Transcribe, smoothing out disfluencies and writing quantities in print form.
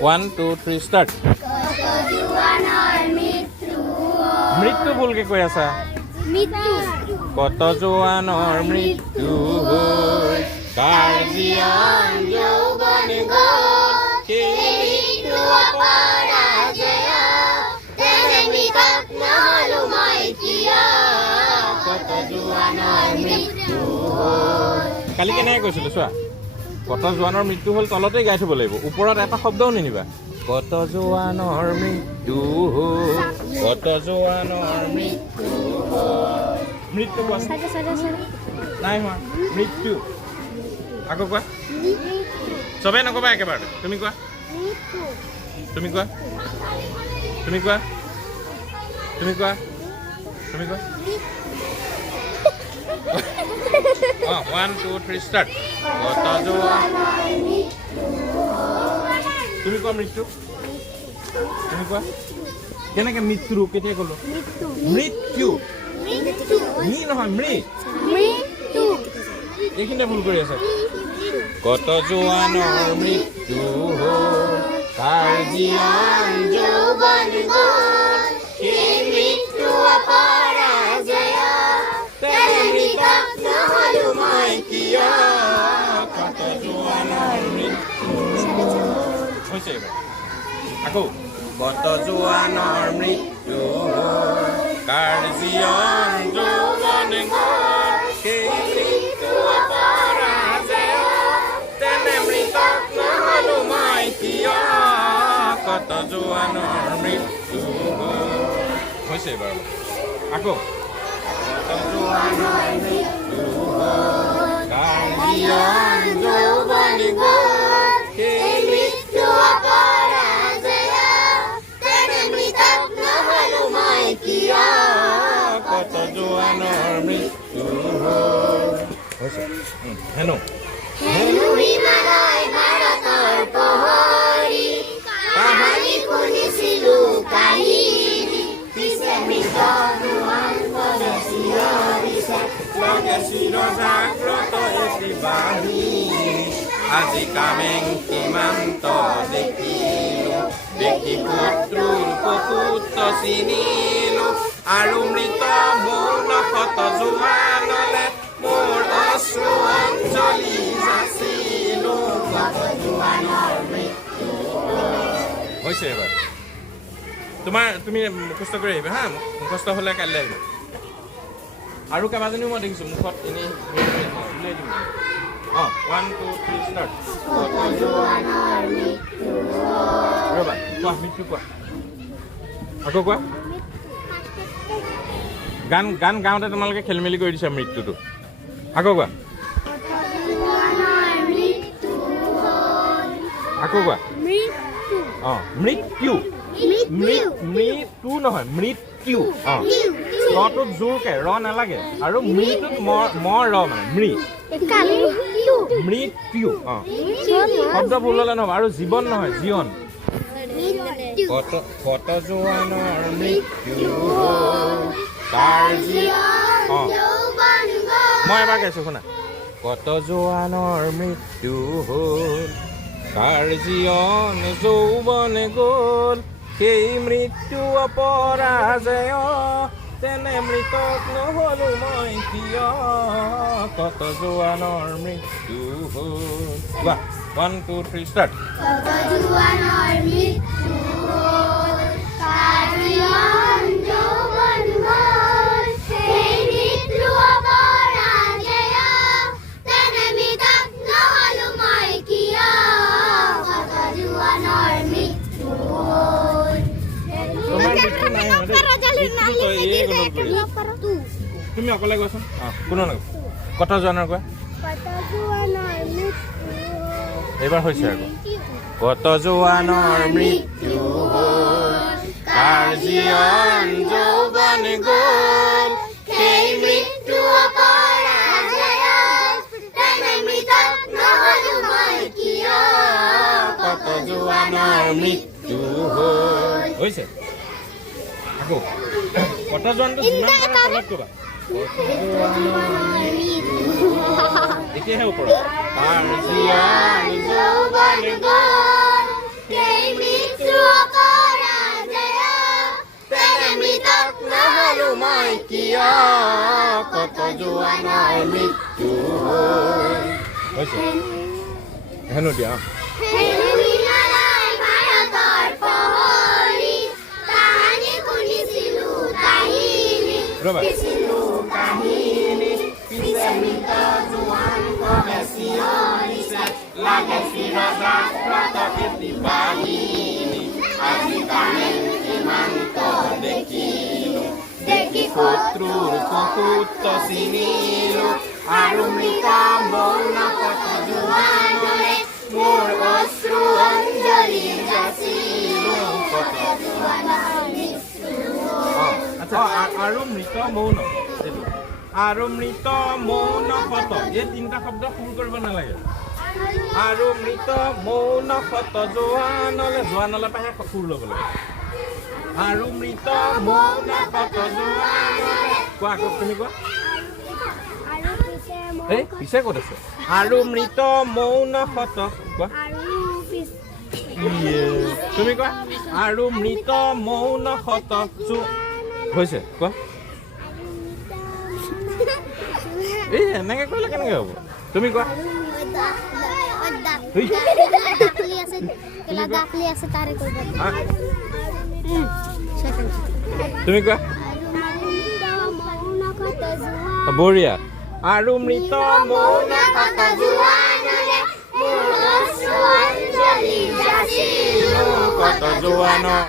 1 2 3 start মৃত্যু ভুলকে কৈ আছা কত জোৱানৰ মৃত্যু হ'ল কাৰ জীয়ান যৌৱন গ'ল সেই মৃত্যু অপৰাজয় তেনে মৃতক নহ'লো মই কিয় কত জোৱানৰ মৃত্যু হ'ল কালি কেনেকৈ কৈছিলোঁ চোৱা কত জোৱানৰ মৃত্যু হ'ল তলতেই গাই থ'ব লাগিব ওপৰত এটা শব্দও নিনিবা কত জোৱানৰ মৃত্যু হ'ল কত জোৱানৰ মৃত্যু হ'ল মৃত্যু কোৱা নাই হোৱা মৃত্যু আকৌ কোৱা চবেই নক'বা একেবাৰতে তুমি কোৱা তুমি কোৱা তুমি কোৱা তুমি কোৱা তুমি কোৱা অঁ 1 2 3 ষ্টাৰ্ট কত জোৱানৰ তুমি কোৱা মৃত্যু তুমি কোৱা কেনেকৈ মৃত্যু কেতিয়া ক'লো মৃত্যু মি নহয় মৃত্যু এইখিনিতে ভুল কৰি আছে কত জোৱানৰ মৃত্যু হ'ল কাৰ জীয়ান যৌৱন গ'ল সেই মৃত্যু অপৰাজয় তেনে মৃতক নহ'লো মই কিয় কত জোৱানৰ মৃত্যু হৈছে এইবাৰ আকৌ কত জোৱানৰ মৃত্যু হ'ল কাৰ জীয়ন যৌৱন গ'ল সেই মৃত্যু অপৰাজয় তেনে মৃতক নহ'লো মই কিয় কত জোৱানৰ মৃত্যু হ'ল হৈছে এইবাৰ আকৌ কত জোৱানৰ মৃত্যু হ'ল কাৰ জীয়ন যৌৱন গ'ল সেই মৃত্যু অপৰাজয় তেনে মৃতক নহ'লো মই কিয় কত জোৱানৰ মৃত্যু হ'ল হৈছে হেনো হেনো হিমালয় ভাৰতৰ প্ৰহৰী কাহিনী শুনিছিলোঁ কাহিনী পিছে মৃত জোৱান পদে চিঞৰিছে লগে চিৰ জাগ্ৰত এটি বাহিনী আজি কামেং সীমান্ত দেখিলোঁ দেখি শত্ৰুৰ প্ৰপুত্ৰ চিনিলোঁ আৰু মৃত মৌন কত জোৱানলে মোৰ অশ্ৰু অঞ্জলি যাচিলোঁ কত জোৱানৰ মৃত্যু হৈছে এবাৰ তোমাৰ তুমি মুখস্থ কৰি আহিবা হা মুখস্থ হ'লে কাইলৈ আহিবা আৰু কেইবাজনীও মই দেখিছোঁ মুখত এনেই উলিয়াই দিম অঁ 1 2 3 ষ্টাৰ্ট ৰ'বা কোৱা মৃত্যু কোৱা আকৌ কোৱা গান গান গাওঁতে তোমালোকে খেলি মেলি কৰি দিছা মৃত্যুটো আকৌ কোৱা আকৌ কোৱা অঁ মৃত্যু মৃত্যু নহয় মৃত্যু অঁ ৰটোত জোৰকে ৰ নালাগে আৰু মৃটোত ম ৰ মানে মৃত্যু অঁ শব্দ ভুল হ'লে নহ'ব আৰু জীৱন নহয় জীৱন কত জোৱানৰ মৃত্যু হ'ল কাৰ অঁ মই এবাৰ গাইছোঁ শুনা কত জোৱানৰ মৃত্যু হ'ল কাৰ জীয়ন যৌৱন গ'ল সেই মৃত্যু অপৰাজয় তেনে মৃতক নহ'লো মই কিয় কত জোৱানৰ মৃত্যু হ'ল কোৱা 1 2 3 ষ্টাৰ্ট তুমি অকলে কোৱাচোন অঁ কোনো নকওঁ কত জোৱানৰ কোৱা এইবাৰ হৈছে আকৌ কত জোৱানৰ মৃত্যু হ'ল কাৰ জীয়ন যৌৱন গ'ল সেই মৃত্যু অপৰাজয় তেনে মৃতক নহ'লো মই কিয় কত জোৱানৰ মৃত্যু হ'ল হৈছে আকৌ কত জোৱানটো যিমান পাৰা তলত ক'বা এতিয়াহে ওপৰত কাৰ জীয়ন যৌৱন গ'ল সেই হৈছে হেনো দিয়া ৰবা দেখি শত্ৰুৰ ককুত চিনিলো আৰু মৃত মৌন কত জোৱানলে মোৰ অশ্ৰু অঞ্জলি যাচিলো কত আৰু মৃত মৌন আৰু মৃত মৌন কত এই তিনিটা শব্দ সুৰ কৰিব নালাগে আৰু মৃত মৌন কত জোৱানলে পাহে সুৰ ল'ব লাগে আৰু মৃত মৌন কত জোৱানলে কোৱা তুমি কোৱা এই পিছে ক'ত আছে আৰু মৃত মৌন কত কোৱা তুমি কোৱা আৰু মৃত মৌন কত হৈছে কোৱা এই এনেকে কৰিলে কেনেকে হ'ব তুমি কোৱা তুমি কোৱা বঢ়িয়া আৰু মৃত মৌন কত জোৱানলে মোৰ অশ্ৰু অঞ্জলি যাচিলো কত জোৱান